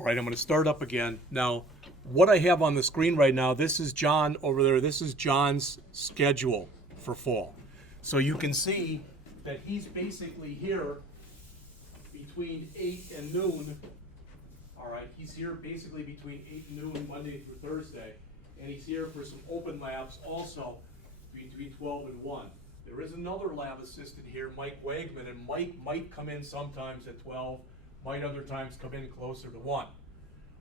All right, I'm going to start up again. Now, what I have on the screen right now, this is John over there. This is John's schedule for fall. So you can see that he's basically here between 8 and noon. All right, he's here basically between 8 and noon, Monday through Thursday. And he's here for some open labs also between 12 and 1. There is another lab assistant here, Mike Wagman, and Mike might come in sometimes at 12, might other times come in closer to 1.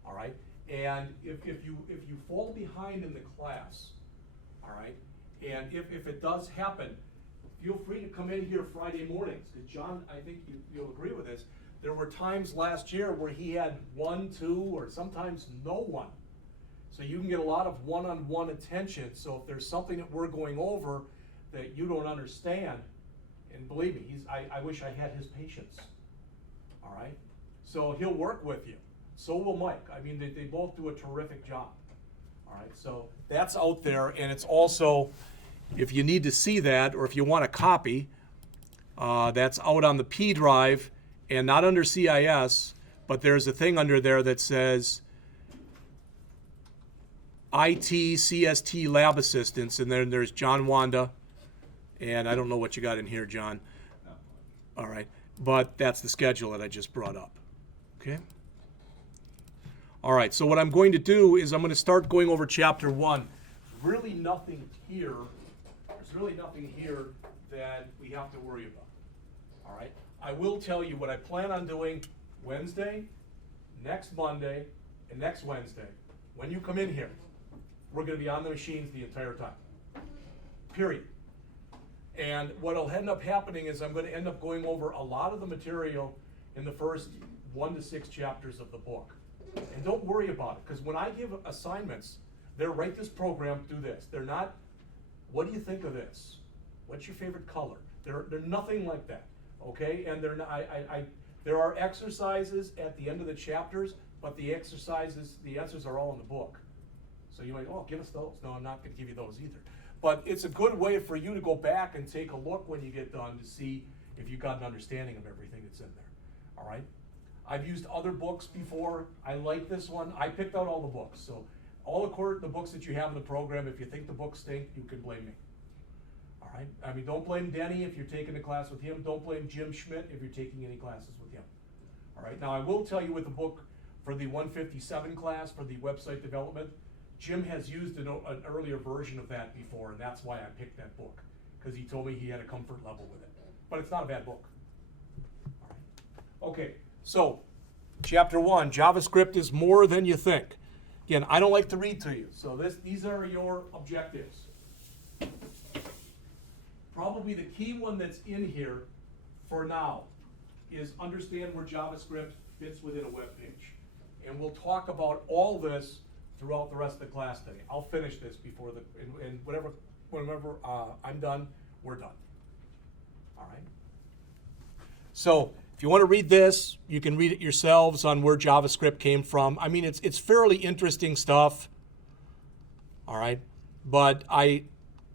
All right, and if you fall behind in the class, all right, and if it does happen, feel free to come in here Friday mornings, because John, I think you'll agree with this, there were times last year where he had 1, 2, or sometimes no one. So you can get a lot of one-on-one attention. So if there's something that we're going over that you don't understand, and believe me, I wish I had his patience. All right? So he'll work with you. So will Mike. I mean, they both do a terrific job. All right? So that's out there, and it's also, if you need to see that, or if you want a copy, that's out on the P drive, and not under CIS, but there's a thing under there that says IT, CST lab assistants, and then there's John Wanda, and I don't know what you got in here, John. All right, but that's the schedule that I just brought up, okay? All right, so what I'm going to do is I'm going to start going over Chapter 1. Really nothing here, there's really nothing here that we have to worry about, all right? I will tell you what I plan on doing Wednesday, next Monday, and next Wednesday. When you come in here, we're going to be on the machines the entire time, period. And what will end up happening is I'm going to end up going over a lot of the material in the first 1 to 6 chapters of the book. And don't worry about it, because when I give assignments, they're write this program, do this. They're not, what do you think of this? What's your favorite color? They're nothing like that, okay? And they're not, there are exercises at the end of the chapters, but the answers are all in the book. So you might, oh, give us those. No, I'm not going to give you those either. But it's a good way for you to go back and take a look when you get done to see if you've got an understanding of everything that's in there. All right? I've used other books before. I like this one. I picked out all the books. So all the books that you have in the program, if you think the books stink, you can blame me. All right? I mean, don't blame Denny if you're taking a class with him. Don't blame Jim Schmidt if you're taking any classes with him. All right? Now, I will tell you with the book for the 157 class for the website development, Jim has used an earlier version of that before, and that's why I picked that book, because he told me he had a comfort level with it. But it's not a bad book. All right. Okay, so Chapter 1, JavaScript is more than you think. Again, I don't like to read to you, so these are your objectives. Probably the key one that's in here for now is understand where JavaScript fits within a web page. And we'll talk about all this throughout the rest of the class today. I'll finish this before and whenever I'm done, we're done. All right? So if you want to read this, you can read it yourselves on where JavaScript came from. I mean, it's fairly interesting stuff, all right? But I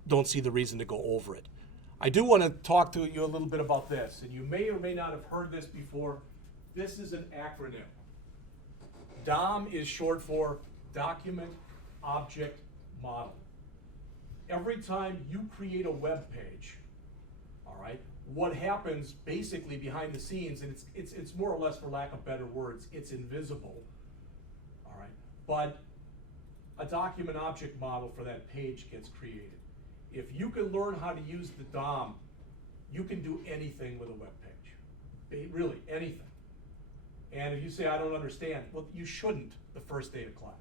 don't see the reason to go over it. I do want to talk to you a little bit about this, and you may or may not have heard this before. This is an acronym. DOM is short for Document Object Model. Every time you create a web page, all right, what happens basically behind the scenes, and it's more or less, for lack of better words, it's invisible, all right, but a document object model for that page gets created. If you can learn how to use the DOM, you can do anything with a web page, really anything. And if you say, I don't understand, well, you shouldn't the first day of class.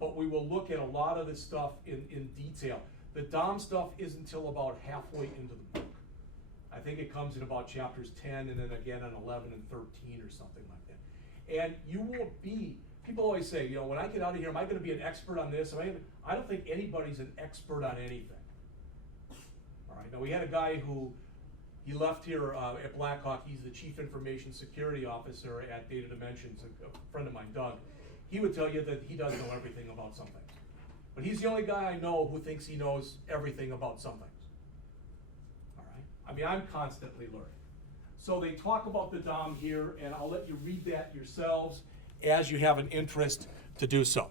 But we will look at a lot of this stuff in detail. The DOM stuff isn't until about halfway into the book. I think it comes in about chapters 10 and then again on 11 and 13 or something like that. And you won't be, people always say, you know, when I get out of here, am I going to be an expert on this? I don't think anybody's an expert on anything. All right, now we had a guy who, he left here at Blackhawk. He's the Chief Information Security Officer at Data Dimensions, a friend of mine, Doug. He would tell you that he doesn't know everything about some things. But he's the only guy I know who thinks he knows everything about some things. All right? I mean, I'm constantly learning. So they talk about the DOM here, and I'll let you read that yourselves. as you have an interest to do so.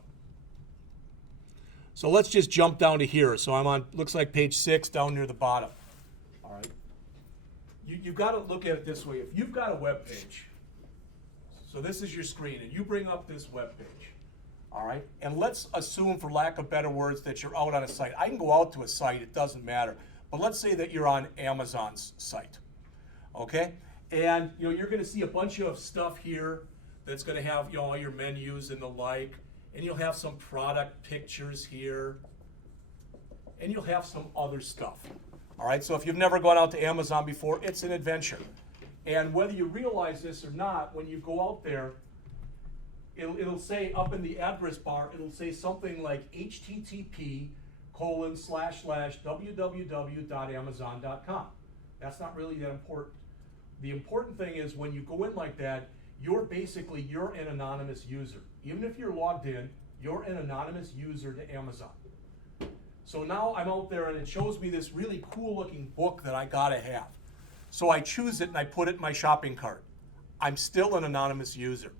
So let's just jump down to here. So I'm on, looks like page 6 down near the bottom. All right. You've got to look at it this way. If you've got a web page, so this is your screen, and you bring up this web page, all right? And let's assume, for lack of better words, that you're out on a site. I can go out to a site, it doesn't matter. But let's say that you're on Amazon's site, okay? And you're going to see a bunch of stuff here that's going to have all your menus and the like, and you'll have some product pictures here, and you'll have some other stuff. All right, so if you've never gone out to Amazon before, it's an adventure. And whether you realize this or not, when you go out there, it'll say up in the address bar, it'll say something like http://www.amazon.com. That's not really that important. The important thing is when you go in like that, you're an anonymous user. Even if you're logged in, you're an anonymous user to Amazon. So now I'm out there and it shows me this really cool looking book that I gotta have. So I choose it and I put it in my shopping cart. I'm still an anonymous user.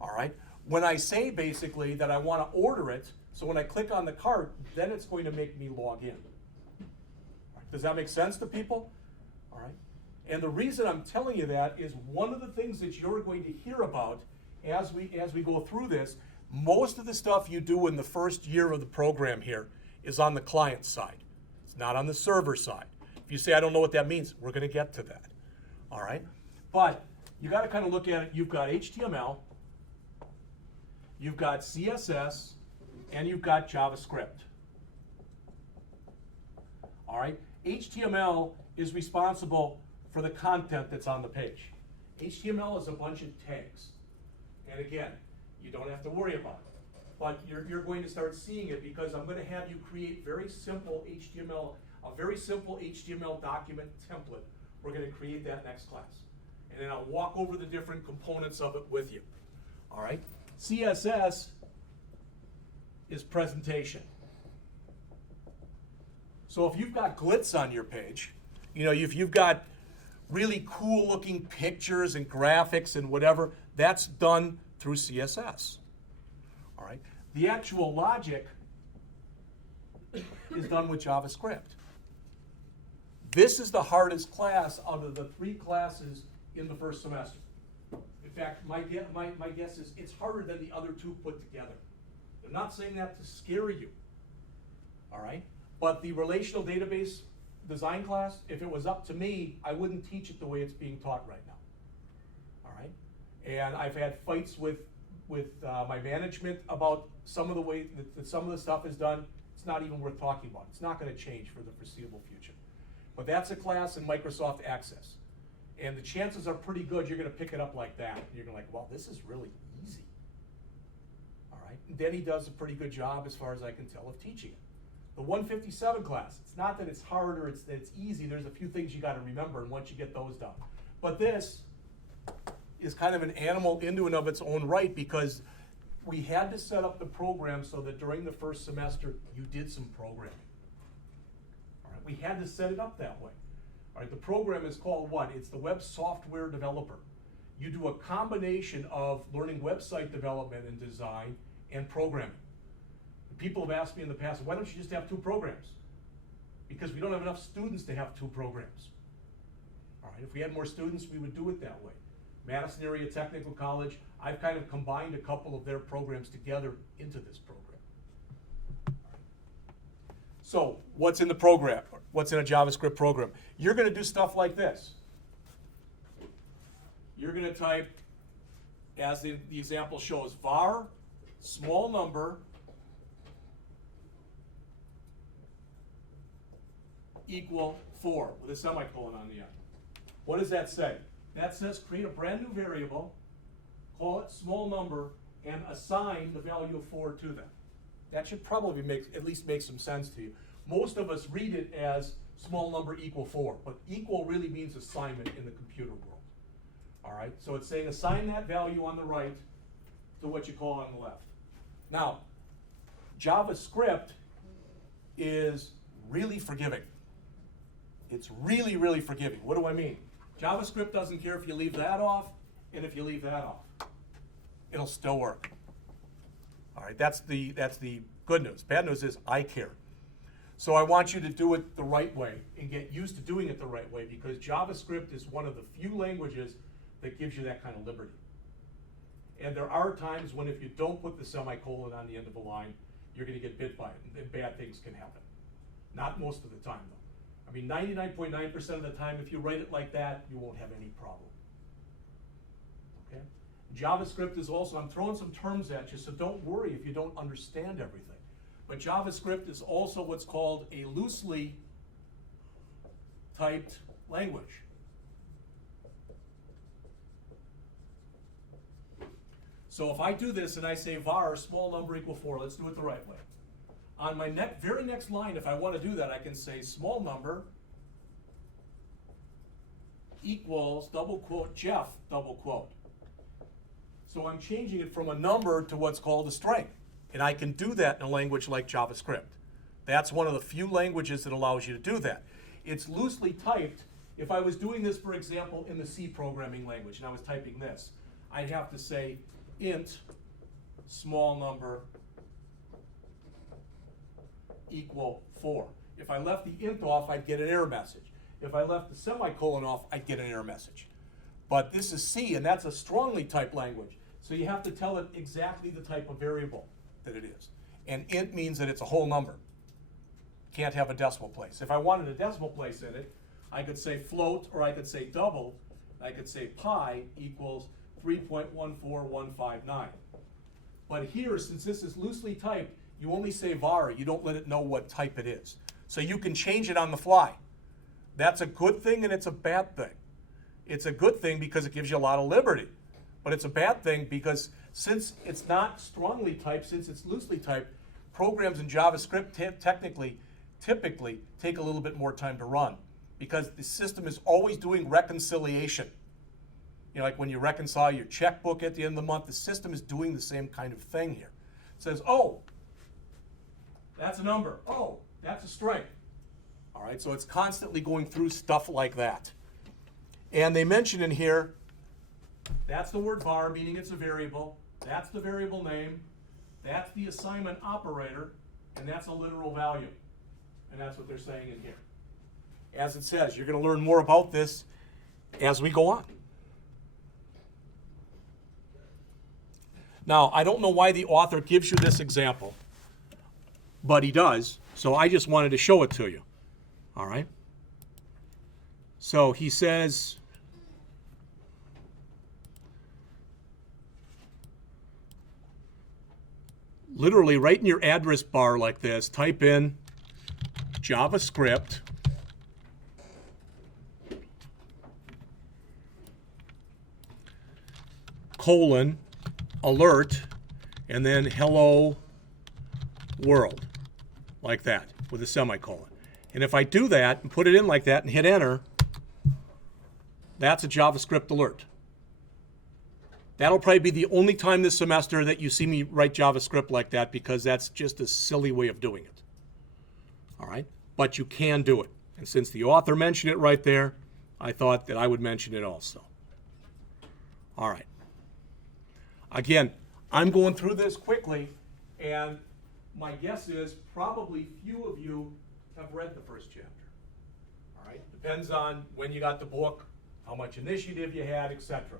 All right? When I say basically that I wanna order it, so when I click on the cart, then it's going to make me log in. Does that make sense to people? All right? And the reason I'm telling you that is one of the things that you're going to hear about as we go through this, most of the stuff you do in the first year of the program here is on the client side. It's not on the server side. If you say, I don't know what that means, we're going to get to that. All right? But you got to kind of look at it. You've got HTML, you've got CSS, and you've got JavaScript. All right? HTML is responsible for the content that's on the page. HTML is a bunch of tags. And again, you don't have to worry about it. But you're going to start seeing it because I'm going to have you create a very simple HTML document template. We're going to create that next class. And then I'll walk over the different components of it with you. All right? CSS is presentation. So if you've got glitz on your page, if you've got really cool looking pictures and graphics and whatever, that's done through CSS. All right. The actual logic is done with JavaScript. This is the hardest class out of the 3 classes in the first semester. In fact, my guess is it's harder than the other 2 put together. I'm not saying that to scare you. All right. But the relational database design class, if it was up to me, I wouldn't teach it the way it's being taught right now. All right. And I've had fights with my management about some of the way that some of the stuff is done. It's not even worth talking about. It's not going to change for the foreseeable future. But that's a class in Microsoft Access. And the chances are pretty good you're going to pick it up like that. You're going to like, well, this is really easy. All right. And Denny does a pretty good job, as far as I can tell, of teaching it. The 157 class, it's not that it's hard or it's easy. There's a few things you got to remember, and once you get those done. But this is kind of an animal into and of its own right, because we had to set up the program so that during the first semester you did some programming. All right, we had to set it up that way. All right, the program is called what? It's the Web Software Developer. You do a combination of learning website development and design and programming. People have asked me in the past, why don't you just have 2 programs? Because we don't have enough students to have 2 programs. All right, if we had more students, we would do it that way. Madison Area Technical College, I've kind of combined a couple of their programs together into this program. So what's in the program? What's in a JavaScript program? You're going to do stuff like this. You're going to type, as the example shows, var small number equal 4 with a semicolon on the end. What does that say? That says create a brand new variable, call it small number, and assign the value of 4 to them. That should probably at least make some sense to you. Most of us read it as small number equal 4, but equal really means assignment in the computer world. All right, so it's saying assign that value on the right to what you call on the left. Now, JavaScript is really forgiving. It's really, really forgiving. What do I mean? JavaScript doesn't care if you leave that off and if you leave that off. it'll still work. All right, that's the good news. Bad news is I care. So I want you to do it the right way and get used to doing it the right way, because JavaScript is one of the few languages that gives you that kind of liberty. And there are times when if you don't put the semicolon on the end of a line, you're going to get bit by it, and bad things can happen. Not most of the time, though. I mean, 99.9% of the time, if you write it like that, you won't have any problem. Okay? JavaScript is also, I'm throwing some terms at you, so don't worry if you don't understand everything. But JavaScript is also what's called a loosely typed language. So if I do this and I say var small number equal 4, let's do it the right way. On my very next line, if I want to do that, I can say small number equals double quote Jeff double quote. So I'm changing it from a number to what's called a string. And I can do that in a language like JavaScript. That's one of the few languages that allows you to do that. It's loosely typed. If I was doing this, for example, in the C programming language, and I was typing this, I'd have to say int small number equal 4. If I left the int off, I'd get an error message. If I left the semicolon off, I'd get an error message. But this is C, and that's a strongly typed language. So you have to tell it exactly the type of variable that it is. And int means that it's a whole number. Can't have a decimal place. If I wanted a decimal place in it, I could say float, or I could say double. I could say pi equals 3.14159. But here, since this is loosely typed, you only say var. You don't let it know what type it is. So you can change it on the fly. That's a good thing and it's a bad thing. It's a good thing because it gives you a lot of liberty. But it's a bad thing because since it's not strongly typed, since it's loosely typed, programs in JavaScript typically take a little bit more time to run because the system is always doing reconciliation. You know, like when you reconcile your checkbook at the end of the month, the system is doing the same kind of thing here. It says, oh, that's a number. Oh, that's a string. All right, so it's constantly going through stuff like that. And they mention in here, that's the word var, meaning it's a variable. That's the variable name. That's the assignment operator. And that's a literal value. And that's what they're saying in here. As it says, you're going to learn more about this as we go on. Now, I don't know why the author gives you this example, but he does. So I just wanted to show it to you. All right? So he says, literally right in your address bar like this, type in JavaScript colon alert and then hello world like that with a semicolon. And if I do that and put it in like that and hit enter, that's a JavaScript alert. That'll probably be the only time this semester that you see me write JavaScript like that because that's just a silly way of doing it. All right? But you can do it. And since the author mentioned it right there, I thought that I would mention it also. All right. Again, I'm going through this quickly, and my guess is probably few of you have read the first chapter. All right? Depends on when you got the book, how much initiative you had, etc.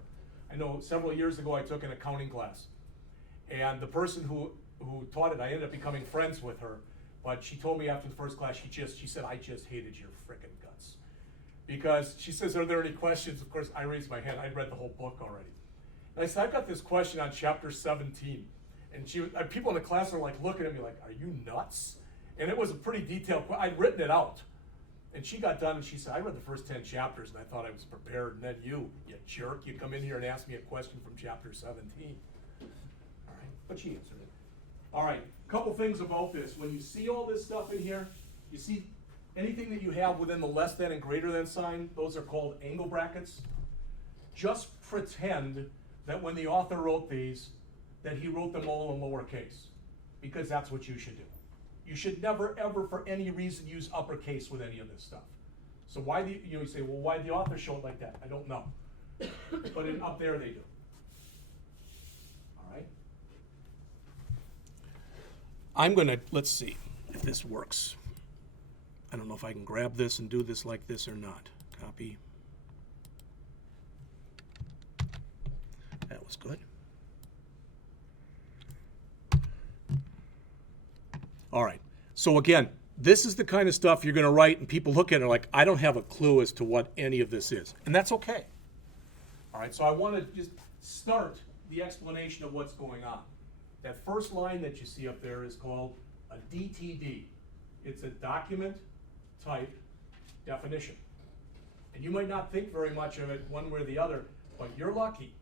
I know several years ago I took an accounting class, and the person who taught it, I ended up becoming friends with her, but she told me after the first class, she said, I just hated your frickin' guts. Because she says, are there any questions? Of course, I raised my hand. I'd read the whole book already. And I said, I've got this question on chapter 17. And people in the class are like looking at me like, are you nuts? And it was a pretty detailed question. I'd written it out. And she got done and she said, I read the first 10 chapters and I thought I was prepared. And then you jerk, you come in here and ask me a question from chapter 17. All right, but she answered it. All right, a couple things about this. When you see all this stuff in here, you see anything that you have within the less than and greater than sign, those are called angle brackets. Just pretend that when the author wrote these, that he wrote them all in lowercase, because that's what you should do. You should never, ever, for any reason, use uppercase with any of this stuff. So why you say, well, why did the author show it like that? I don't know. But up there they do. All I'm going to, let's see if this works. I don't know if I can grab this and do this like this or not. Copy. That was good. All right. So again, this is the kind of stuff you're going to write and people look at it like, I don't have a clue as to what any of this is. And that's okay. All right. So I want to just start the explanation of what's going on. That first line that you see up there is called a DTD. It's a document type definition. And you might not think very much of it one way or the other, but you're lucky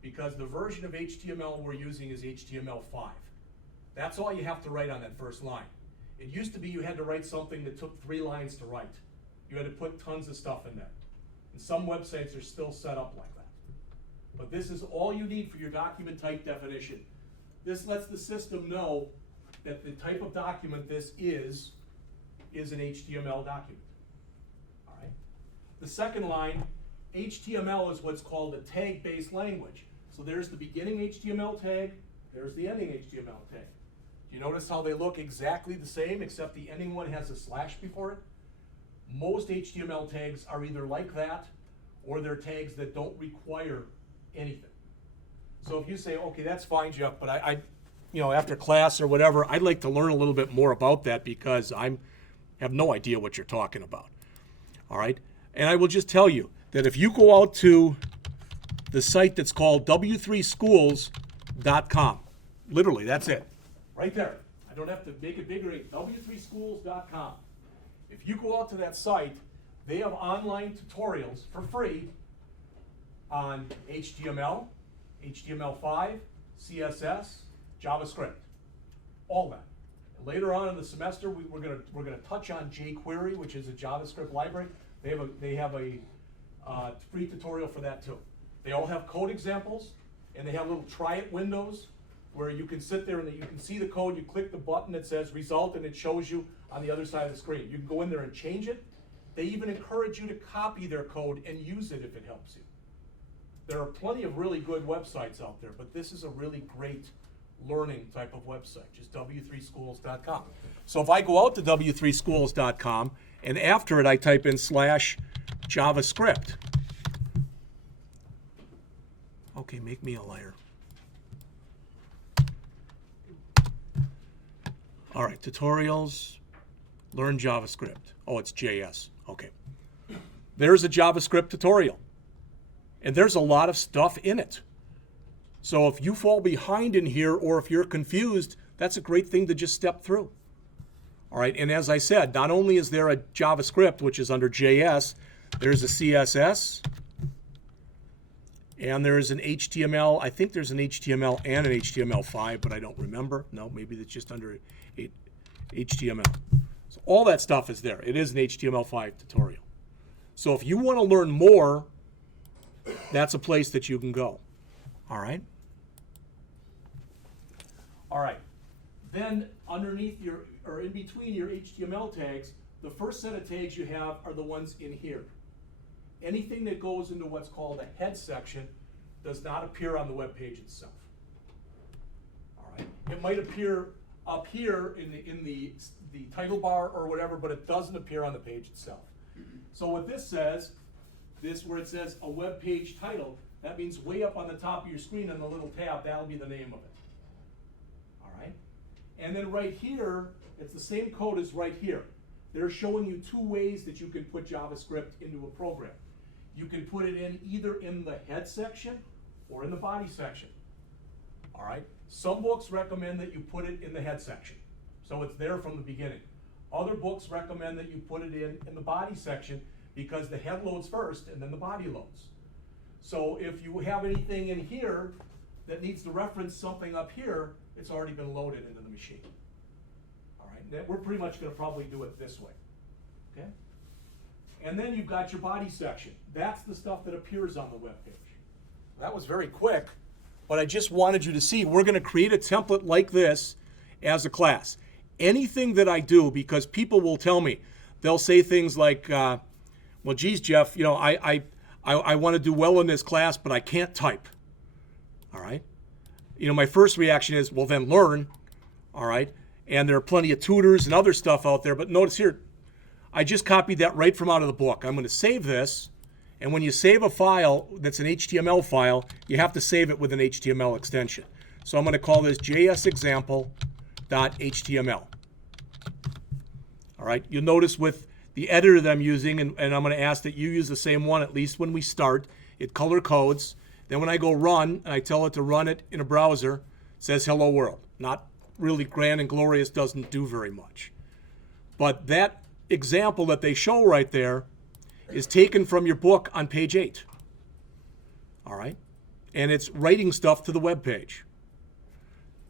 because the version of HTML we're using is HTML5. That's all you have to write on that first line. It used to be you had to write something that took 3 lines to write. You had to put tons of stuff in there. And some websites are still set up like that. But this is all you need for your document type definition. This lets the system know that the type of document this is an HTML document. All right. The second line, HTML is what's called a tag-based language. So there's the beginning HTML tag, there's the ending HTML tag. Do you notice how they look exactly the same except the ending one has a slash before it? Most HTML tags are either like that or they're tags that don't require anything. So if you say, okay, that's fine, Jeff, but I after class or whatever, I'd like to learn a little bit more about that because I have no idea what you're talking about. All right? And I will just tell you that if you go out to the site that's called w3schools.com, literally, that's it, right there. I don't have to make it bigger, w3schools.com. If you go out to that site, they have online tutorials for free on HTML, HTML5, CSS, JavaScript, all that. And later on in the semester, we're gonna touch on jQuery, which is a JavaScript library. They have a free tutorial for that too. They all have code examples, and they have little try it windows where you can sit there and you can see the code. You click the button that says result, and it shows you on the other side of the screen. You can go in there and change it. They even encourage you to copy their code and use it if it helps you. There are plenty of really good websites out there, but this is a really great learning type of website, just w3schools.com. So if I go out to w3schools.com and after it I type in /JavaScript. Okay, make me a liar. All right, tutorials, learn JavaScript. Oh, it's JS. Okay. There's a JavaScript tutorial. And there's a lot of stuff in it. So if you fall behind in here or if you're confused, that's a great thing to just step through. All right, and as I said, not only is there a JavaScript, which is under JS, there's a CSS, and there's an HTML. I think there's an HTML and an HTML5, but I don't remember. No, maybe it's just under HTML. So all that stuff is there. It is an HTML5 tutorial. So if you want to learn more, that's a place that you can go. All right? All right. Then underneath or in between your HTML tags, the first set of tags you have are the ones in here. Anything that goes into what's called a head section does not appear on the web page itself. All right? It might appear up here in the title bar or whatever, but it doesn't appear on the page itself. So what this says, where it says a web page title, that means way up on the top of your screen in the little tab, that'll be the name of it. All right? And then right here, it's the same code as right here. They're showing you 2 ways that you can put JavaScript into a program. You can put it in either in the head section or in the body section. All right? Some books recommend that you put it in the head section, so it's there from the beginning. Other books recommend that you put it in the body section because the head loads first and then the body loads. So if you have anything in here that needs to reference something up here, it's already been loaded into the machine. All right, then we're pretty much going to probably do it this way. Okay? And then you've got your body section. That's the stuff that appears on the web page. That was very quick, but I just wanted you to see we're going to create a template like this as a class. Anything that I do, because people will tell me, they'll say things like, well, geez, Jeff, I want to do well in this class, but I can't type. All right? My first reaction is, well, then learn. All right? And there are plenty of tutors and other stuff out there. But notice here, I just copied that right from out of the book. I'm going to save this. And when you save a file that's an HTML file, you have to save it with an HTML extension. So I'm going to call this jsexample.html. All right, you'll notice with the editor that I'm using, and I'm going to ask that you use the same one, at least when we start, it color codes. Then when I go run, and I tell it to run it in a browser, it says hello world. Not really grand and glorious, doesn't do very much. But that example that they show right there is taken from your book on page 8. All right? And it's writing stuff to the web page.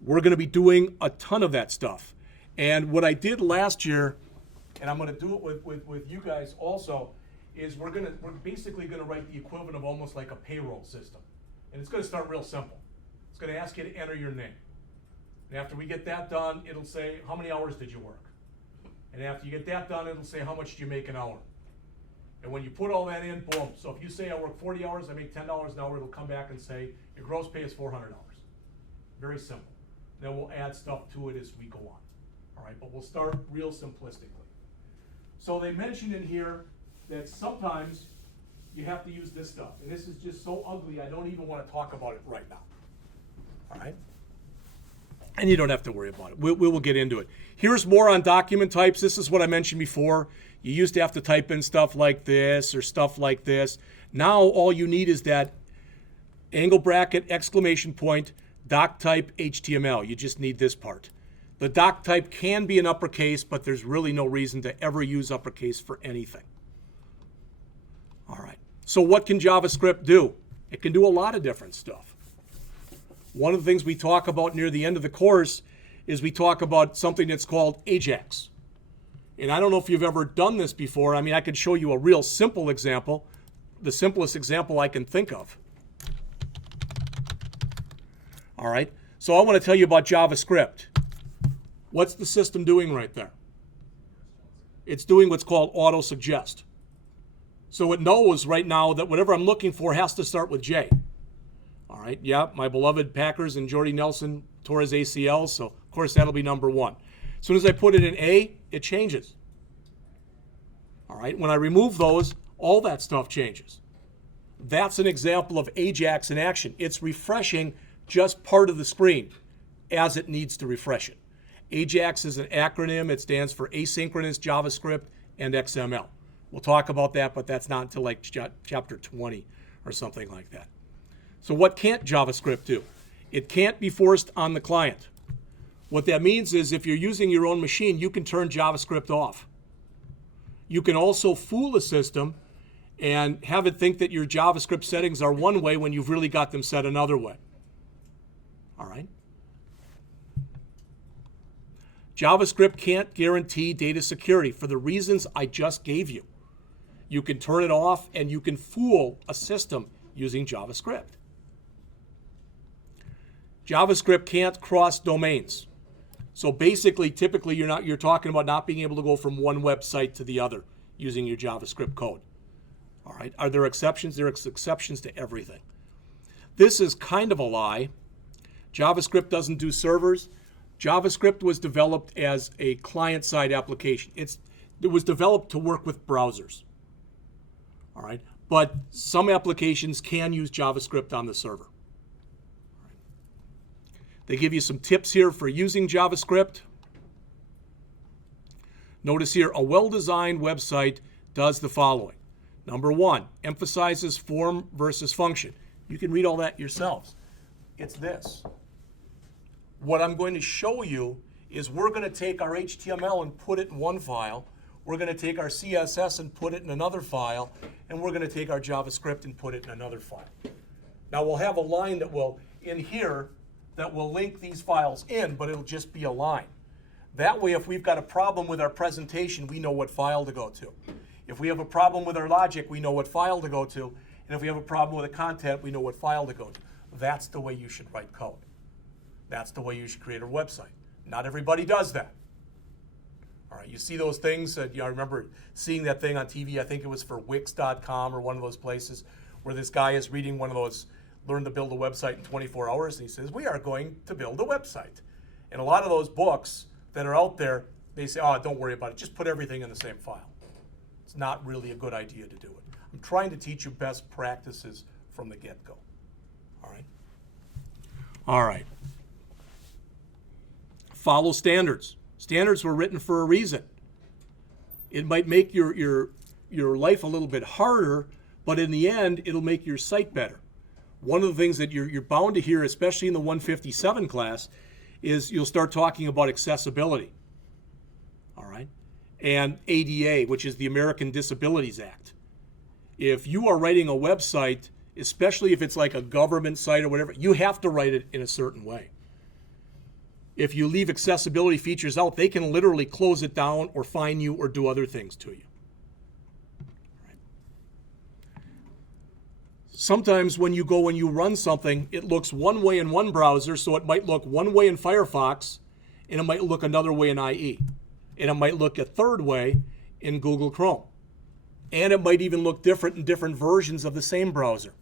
We're going to be doing a ton of that stuff. And what I did last year, and I'm going to do it with you guys also, is we're basically going to write the equivalent of almost like a payroll system. And it's going to start real simple. It's going to ask you to enter your name. And after we get that done, it'll say, how many hours did you work? And after you get that done, it'll say, how much did you make an hour? And when you put all that in, boom. So if you say I work 40 hours, I make $10 an hour, it'll come back and say your gross pay is $400. Very simple. Then we'll add stuff to it as we go on. All right, but we'll start real simplistically. So they mentioned in here that sometimes you have to use this stuff. And this is just so ugly, I don't even want to talk about it right now. All right? And you don't have to worry about it. We will get into it. Here's more on document types. This is what I mentioned before. You used to have to type in stuff like this or stuff like this. Now all you need is that angle bracket, exclamation point, doc type HTML. You just need this part. The doc type can be in uppercase, but there's really no reason to ever use uppercase for anything. All right. So what can JavaScript do? It can do a lot of different stuff. One of the things we talk about near the end of the course is we talk about something that's called AJAX. And I don't know if you've ever done this before. I mean, I could show you a real simple example, the simplest example I can think of. All right, so I want to tell you about JavaScript. What's the system doing right there? It's doing what's called auto-suggest. So it knows right now that whatever I'm looking for has to start with J. All right, yeah, my beloved Packers and Jordy Nelson tore his ACL, so of course that'll be number 1. As soon as I put it in A, it changes. All right, when I remove those, all that stuff changes. That's an example of AJAX in action. It's refreshing just part of the screen as it needs to refresh it. AJAX is an acronym. It stands for Asynchronous JavaScript and XML. We'll talk about that, but that's not until like chapter 20 or something like that. So what can't JavaScript do? It can't be forced on the client. What that means is if you're using your own machine, you can turn JavaScript off. You can also fool the system and have it think that your JavaScript settings are one way when you've really got them set another way. All right? JavaScript can't guarantee data security for the reasons I just gave you. You can turn it off and you can fool a system using JavaScript. JavaScript can't cross domains. So basically, typically, you're talking about not being able to go from one website to the other using your JavaScript code. All right. Are there exceptions? There are exceptions to everything. This is kind of a lie. JavaScript doesn't do servers. JavaScript was developed as a client-side application. It was developed to work with browsers. All right. But some applications can use JavaScript on the server. They give you some tips here for using JavaScript. Notice here, a well-designed website does the following. Number 1, emphasizes form versus function. You can read all that yourselves. It's this. What I'm going to show you is we're going to take our HTML and put it in one file. We're going to take our CSS and put it in another file. And we're going to take our JavaScript and put it in another file. Now we'll have a line that will, in here, that will link these files in, but it'll just be a line. That way, if we've got a problem with our presentation, we know what file to go to. If we have a problem with our logic, we know what file to go to. And if we have a problem with the content, we know what file to go to. That's the way you should write code. That's the way you should create a website. Not everybody does that. All right, you see those things. I remember seeing that thing on TV. I think it was for Wix.com or one of those places where this guy is reading one of those learn to build a website in 24 hours. And he says, we are going to build a website. And a lot of those books, that are out there, they say, oh, don't worry about it. Just put everything in the same file. It's not really a good idea to do it. I'm trying to teach you best practices from the get-go. All right? All right. Follow standards. Standards were written for a reason. It might make your life a little bit harder, but in the end, it'll make your site better. One of the things that you're bound to hear, especially in the 157 class, is you'll start talking about accessibility. All right? And ADA, which is the American Disabilities Act. If you are writing a website, especially if it's like a government site or whatever, you have to write it in a certain way. If you leave accessibility features out, they can literally close it down or fine you or do other things to you. Right. Sometimes when you go and you run something, it looks one way in one browser, so it might look one way in Firefox, and it might look another way in IE. And it might look a third way in Google Chrome. And it might even look different in different versions of the same browser.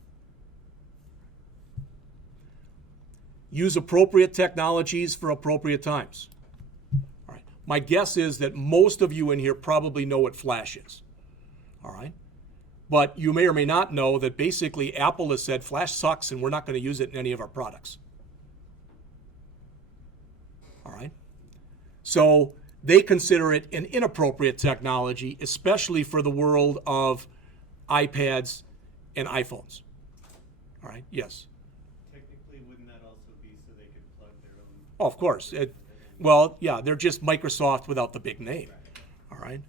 Use appropriate technologies for appropriate times. All right. My guess is that most of you in here probably know what Flash is. All right. But you may or may not know that basically Apple has said Flash sucks and we're not going to use it in any of our products. All right. So they consider it an inappropriate technology, especially for the world of iPads and iPhones. All right. Yes. Oh, of course. Well, yeah, they're just Microsoft without the big name. All right?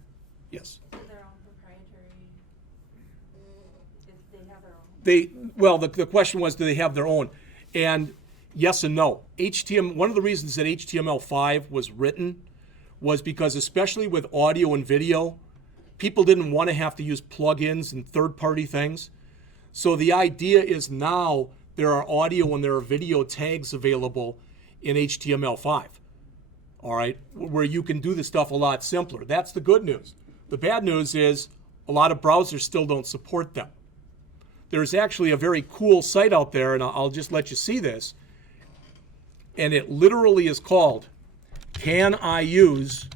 Yes. Their own proprietary. They have their own. Well, the question was, do they have their own? And yes and no. One of the reasons that HTML5 was written was because, especially with audio and video, people didn't want to have to use plugins and third-party things. So the idea is now there are audio and there are video tags available in HTML5, all right, where you can do the stuff a lot simpler. That's the good news. The bad news is a lot of browsers still don't support them. There's actually a very cool site out there, and I'll just let you see this, and it literally is called caniuse.com.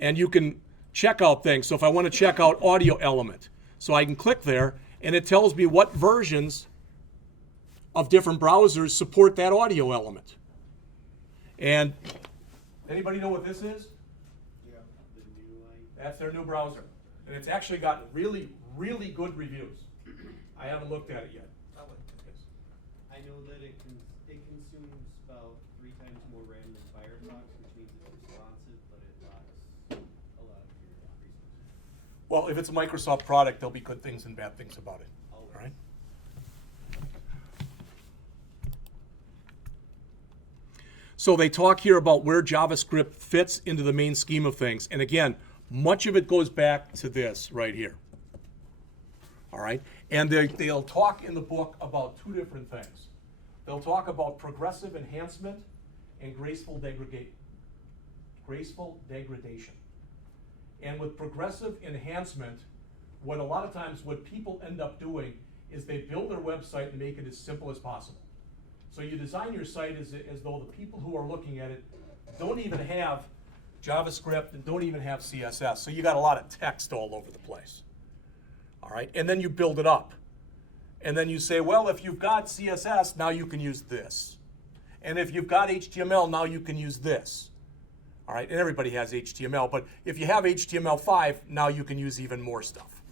And you can check out things. So if I want to check out Audio Element, so I can click there, and it tells me what versions of different browsers support that audio element. And anybody know what this is? Yeah, the new That's their new browser. And it's actually gotten really, really good reviews. I haven't looked at it yet. I know that it consumes about 3 times more RAM than Firefox, which means it's responsive, but it lacks a lot of your resources. Well, if it's a Microsoft product, there'll be good things and bad things about it. All right? So they talk here about where JavaScript fits into the main scheme of things. And again, much of it goes back to this right here. All right? And they'll talk in the book about 2 different things. They'll talk about progressive enhancement and graceful degradation. And with progressive enhancement, what a lot of times what people end up doing is they build their website and make it as simple as possible. So you design your site as though the people who are looking at it don't even have JavaScript and don't even have CSS. So you got a lot of text all over the place. All right, and then you build it up. And then you say, well, if you've got CSS, now you can use this. And if you've got HTML, now you can use this. All right, and everybody has HTML, but if you have HTML5, now you can use even more stuff.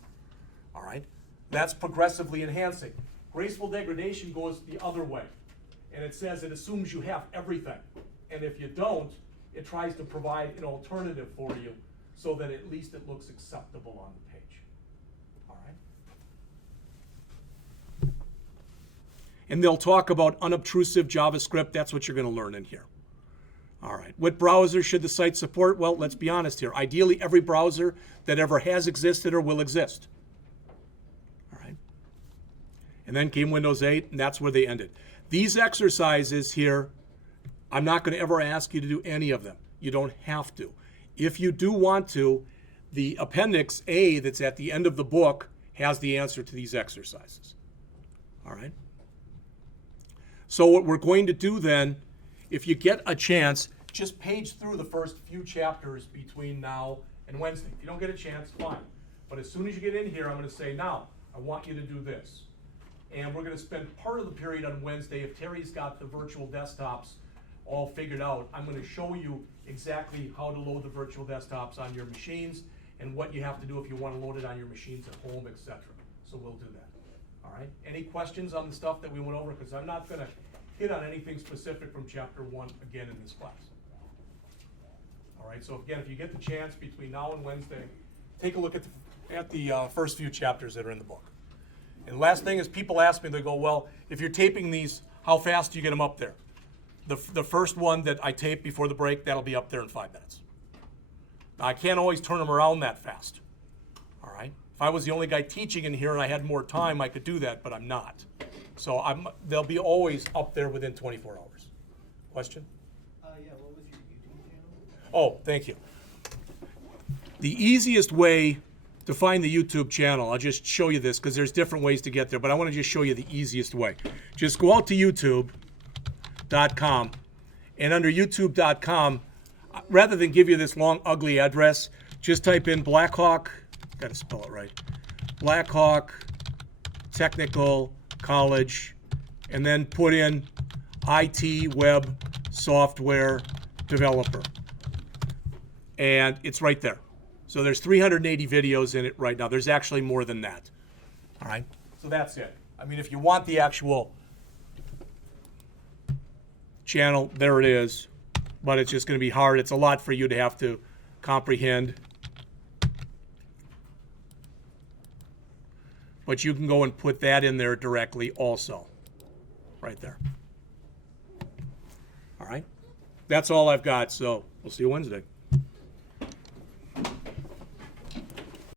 All right, that's progressively enhancing. Graceful degradation goes the other way. And it says it assumes you have everything. And if you don't, it tries to provide an alternative for you so that at least it looks acceptable on the page. All right? And they'll talk about unobtrusive JavaScript. That's what you're going to learn in here. All right. What browser should the site support? Well, let's be honest here. Ideally, every browser that ever has existed or will exist. All right. And then came Windows 8, and that's where they ended. These exercises here, I'm not going to ever ask you to do any of them. You don't have to. If you do want to, the Appendix A that's at the end of the book has the answer to these exercises. All right? So what we're going to do then if you get a chance, just page through the first few chapters between now and Wednesday. If you don't get a chance, fine. But as soon as you get in here, I'm gonna say, now, I want you to do this. And we're gonna spend part of the period on Wednesday, if Terry's got the virtual desktops all figured out, I'm gonna show you exactly how to load the virtual desktops on your machines and what you have to do if you wanna load it on your machines at home, etc. So we'll do that, all right? Any questions on the stuff that we went over? Because I'm not gonna hit on anything specific from chapter 1 again in this class. All right, so again, if you get the chance between now and Wednesday, take a look at the first few chapters that are in the book. And last thing is, people ask me, they go, well, if you're taping these, how fast do you get them up there? The first one that I tape before the break, that'll be up there in 5 minutes. Now, I can't always turn them around that fast, all right? If I was the only guy teaching in here and I had more time, I could do that, but I'm not. So they'll be always up there within 24 hours. Question? Yeah, what was your YouTube channel? Oh, thank you. The easiest way to find the YouTube channel, I'll just show you this because there's different ways to get there, but I want to just show you the easiest way. Just go out to youtube.com, and under youtube.com, rather than give you this long, ugly address, just type in Blackhawk, got to spell it right, Blackhawk Technical College, and then put in IT Web Software Developer. And it's right there. So there's 380 videos in it right now. There's actually more than that. All right? So that's it. I mean, if you want the actual channel, there it is. But it's just going to be hard. It's a lot for you to have to comprehend. But you can go and put that in there directly also. Right there. All right? That's all I've got, so we'll see you Wednesday.